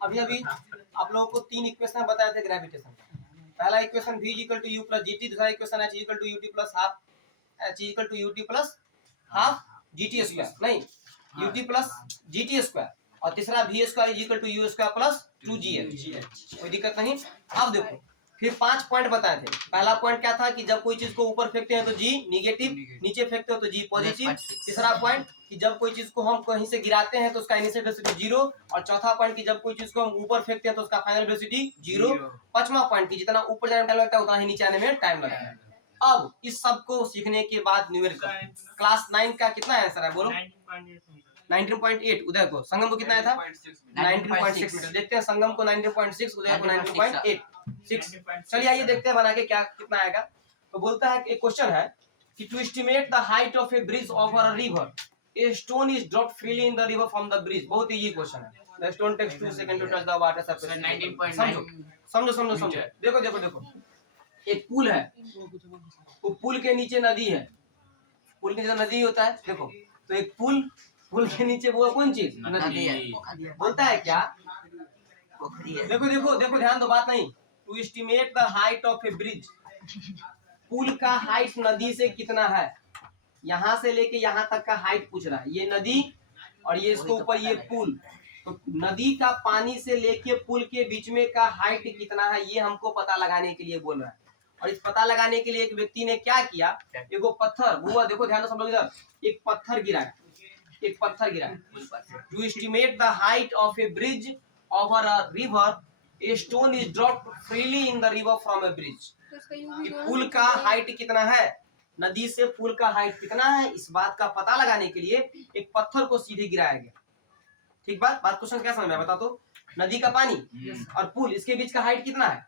अभी अभी आप लोगों को 3 इक्वेशन बताए थे ग्रेविटेशन का। पहला equation v equal to u plus g t, दूसरा equation h equal to u t plus half, h equal to u t plus half g t square, नहीं u t plus g t square, और तीसरा v square is equal to u square plus 2gh। कोई दिक्कत नहीं। अब देखो फिर 5 point बताए थे। पहला पॉइंट क्या था कि जब कोई चीज को ऊपर फेंकते हैं तो जी निगेटिव, नीचे फेंकते हो तो जी पॉजिटिव। तीसरा पॉइंट कि जब कोई चीज को हम कहीं से गिराते हैं तो उसका इनिशियल वेलोसिटी 0, और चौथा पॉइंट कि जब कोई चीज को हम ऊपर फेंकते हैं तो उसका फाइनल वेलोसिटी 0। पांचवा पॉइंट कि जितना ऊपर जाने में टाइम लगता है उतना ही नीचे आने में टाइम लगता है। अब इस सब को सीखने के बाद न्यूमेरिकल क्लास 9 का कितना आंसर है बोलो? 19.8। उदय को संगम को कितना आया था? 19.6 मीटर। देखते हैं संगम को 19.6, उदय को 19.8। चलिए आइए देखते हैं बना के क्या कितना आएगा। तो बोलता है एक क्वेश्चन है कि to estimate the height of a bridge over a river, a stone is dropped freely in the river from the bridge. बहुत इजी क्वेश्चन है। The stone takes 2 second to touch the water surface. 19.9। समझो। देखो एक पुल है, वो पुल के नीचे नदी है। पुल के नीचे नदी होता है। देखो तो एक पुल के नीचे वो कौन चीज? नदी है। बोलता है क्या? देखो ध्यान दो, बात नहीं। To estimate the height of a bridge, पुल का हाइट नदी से कितना है, यहाँ से लेके यहाँ तक का हाइट पूछ रहा है। ये नदी और ये इसके ऊपर ये पुल, तो नदी का पानी से लेके पुल के बीच में का हाइट कितना है ये हमको पता लगाने के लिए बोल रहा है। और इस पता लगाने के लिए एक व्यक्ति ने क्या किया, एगो पत्थर, वो देखो ध्यान दो सब लोग इधर, एक पत्थर गिरा। To estimate the height of a bridge over a river, a stone is dropped freely in the river from a bridge. पुल का हाइट कितना है, नदी से पुल का हाइट कितना है, इस बात का पता लगाने के लिए एक पत्थर को सीधे गिराया गया। ठीक बात क्वेश्चन क्या समझ में बता दो। नदी का पानी और पुल, इसके बीच का हाइट कितना है,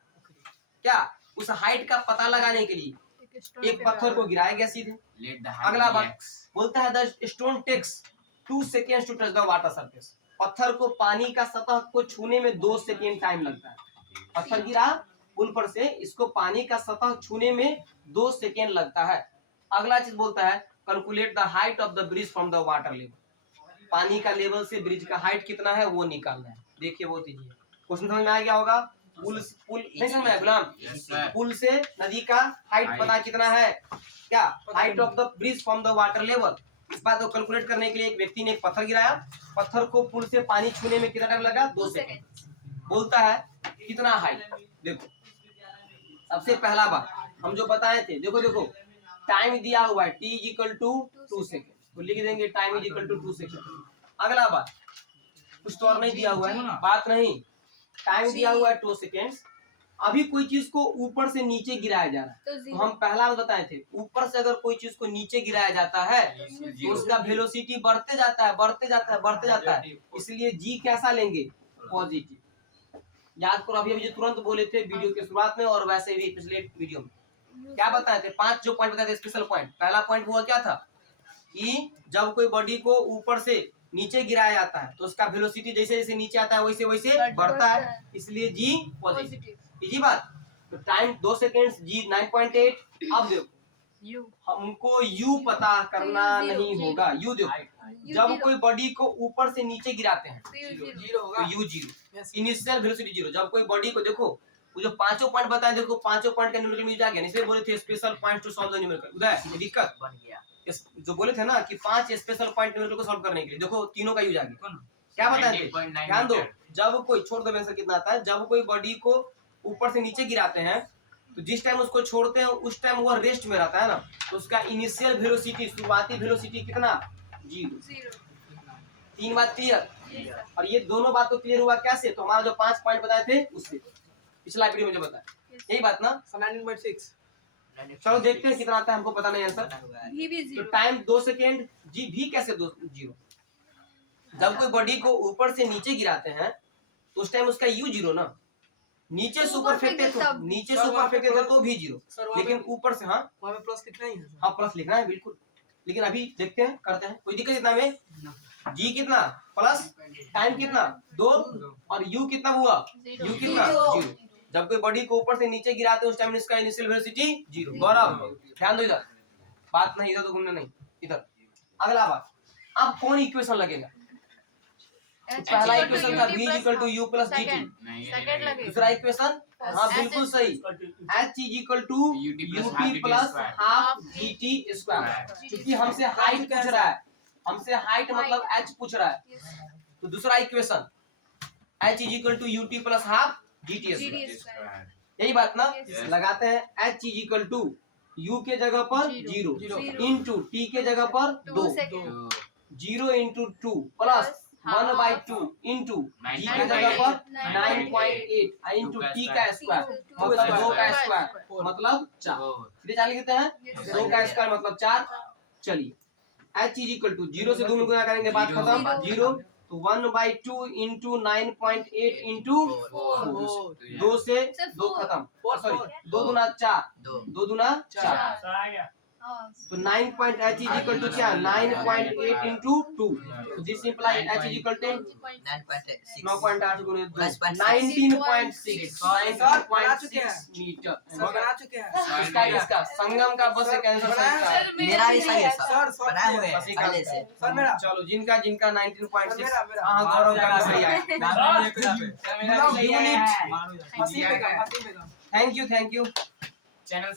क्या उस हाइट का पता लगाने के लिए एक पत्थर को गिराया गया सीधे। अगला बात बोलता है the stone takes 2 seconds to touch the water surface. पत्थर को पानी का सतह को छूने में 2 सेकेंड टाइम लगता है। पत्थर गिरा पुल पर से, इसको पानी का सतह छूने में 2 सेकेंड लगता है। अगला चीज बोलता है calculate the height of the bridge from the water level. पानी का लेवल से ब्रिज का हाइट कितना है वो निकालना है। देखिए बहुत इजी है क्वेश्चन, समझ में आ गया होगा। पुल नहीं समझ में आया गुलाम? पुल से नदी का हाइट पता कितना है, क्या height of the bridge from the water level. इस बात को कैलकुलेट करने के लिए एक व्यक्ति ने एक पत्थर गिराया, पत्थर को पुल से पानी छूने में कितना टाइम लगा? 2 सेकेंड। बोलता है कितना हाइट। देखो सबसे पहला बात हम जो बताए थे, देखो टाइम दिया हुआ है t इक्वल टू 2 सेकेंड, तो लिख देंगे time is equal to 2 second. अगला बात कुछ तो और नहीं दिया हुआ है, बात नहीं, टाइम दिया हुआ है 2 सेकेंड्स। अभी कोई चीज को ऊपर से नीचे गिराया जा रहा है, तो हम पहला बताए थे ऊपर से अगर कोई चीज को नीचे गिराया जाता है तो उसका वेलोसिटी बढ़ते जाता है। इसलिए जी कैसा लेंगे? पॉजिटिव। याद करो अभी जो तुरंत बोले थे वीडियो के शुरुआत में और वैसे भी पिछले वीडियो में क्या बताए थे, 5 जो पॉइंट बताए थे स्पेशल पॉइंट। पहला पॉइंट हुआ क्या था कि जब कोई बॉडी को ऊपर से नीचे गिराया जाता है तो उसका वेलोसिटी जैसे जैसे नीचे आता है वैसे वैसे बढ़ता है, इसलिए जी पॉजिटिव। इजी बात। तो टाइम 2 सेकेंड्स, जी 9.8। अब देखो हमको यू पता करना नहीं होगा। यू देखो जब कोई बॉडी को ऊपर से नीचे गिराते हैं तो यू 0, इनिशियल वेलोसिटी 0। जब कोई बॉडी को देखो वो जो पांचों पॉइंट बताए, देखो पांचों पॉइंट का न्यूमेरिकल मिल जाएगा। इसलिए बोले थे special point to solve the numerical. उदय दिक्कत बन गया, जो बोले थे ना कि 5 स्पेशल पॉइंट न्यूमेरिकल को सॉल्व करने के लिए, देखो तीनों का यूज आ गया। क्या बताए थे, ध्यान दो। जब कोई, छोड़ दो आंसर कितना आता है, जब कोई बॉडी को ऊपर से नीचे गिराते हैं तो जिस टाइम उसको छोड़ते हैं उस टाइम वो रेस्ट में रहता है ना, तो उसका इनिशियल वेलोसिटी, शुरुआती वेलोसिटी कितना? 0। 3 बात क्लियर। और ये दोनों बात तो क्लियर हुआ कैसे, तो हमारा जो 5 पॉइंट बताए थे उससे पिछला वीडियो में जो बताया, यही बात ना। 19.6। चलो देखते हैं कितना आता है, हमको पता नहीं आंसर। तो टाइम 2 सेकेंड, जी भी कैसे 0? जब कोई बॉडी को ऊपर से नीचे गिराते हैं तो उस टाइम उसका यू 0 ना, नीचे सुपर फेंकते तो भी 0, लेकिन ऊपर से हाँ प्लस लिखना ही है। हाँ प्लस लिखना है बिल्कुल, लेकिन अभी देखते हैं करते हैं, कोई दिक्कत इतना में। जी कितना प्लस टाइम कितना 2 और यू कितना हुआ, यू कितना 0। जब कोई बॉडी को ऊपर से नीचे गिराते हैं उस टाइम इसका इनिशियल वेलोसिटी 0। गौरव ध्यान दो, इधर बात नहीं, इधर तो घूमने नहीं, इधर। अगला बात, अब कौन इक्वेशन लगेगा? पहला इक्वेशन था v equal to u plus dt। Second लगे। दूसरा इक्वेशन हाँ बिल्कुल सही, h is equal to ut plus half dt square. क्योंकि हमसे हाइट पूछ रहा है, हमसे हाइट मतलब h पूछ रहा है, तो दूसरा equation h is equal to ut plus half dt square. यही बात ना। लगाते हैं h is equal to u के जगह पर 0 इंटू t के जगह पर 2, 0 इंटू 2 प्लस 1/2 इंटू g के जगह पर 9.8 इंटू t का स्क्वायर मतलब 2 का स्क्वायर मतलब 4। फिर 4 लिख देते हैं, 2 का स्क्वायर मतलब 4। चलिए h इज इक्वल टू 0 से 2 में गुणा करेंगे, बात खत्म। 0 तो 1/2 इंटू 9.8 इंटू 2 से 2 खत्म, सॉरी 2 दूना 4, 2 दूना 4 तो 9.h इज इक्वल टू क्या 9.8 into 2। This implies h is equal to 9.8 गुणे 2 19.6 मीटर। इसका संगम का बस एक आंसर सही है। मेरा भी सही है सर, बनाए हुए हैं पहले से। चलो जिनका 19.6 हाँ गौरव का सही है। Thank you channel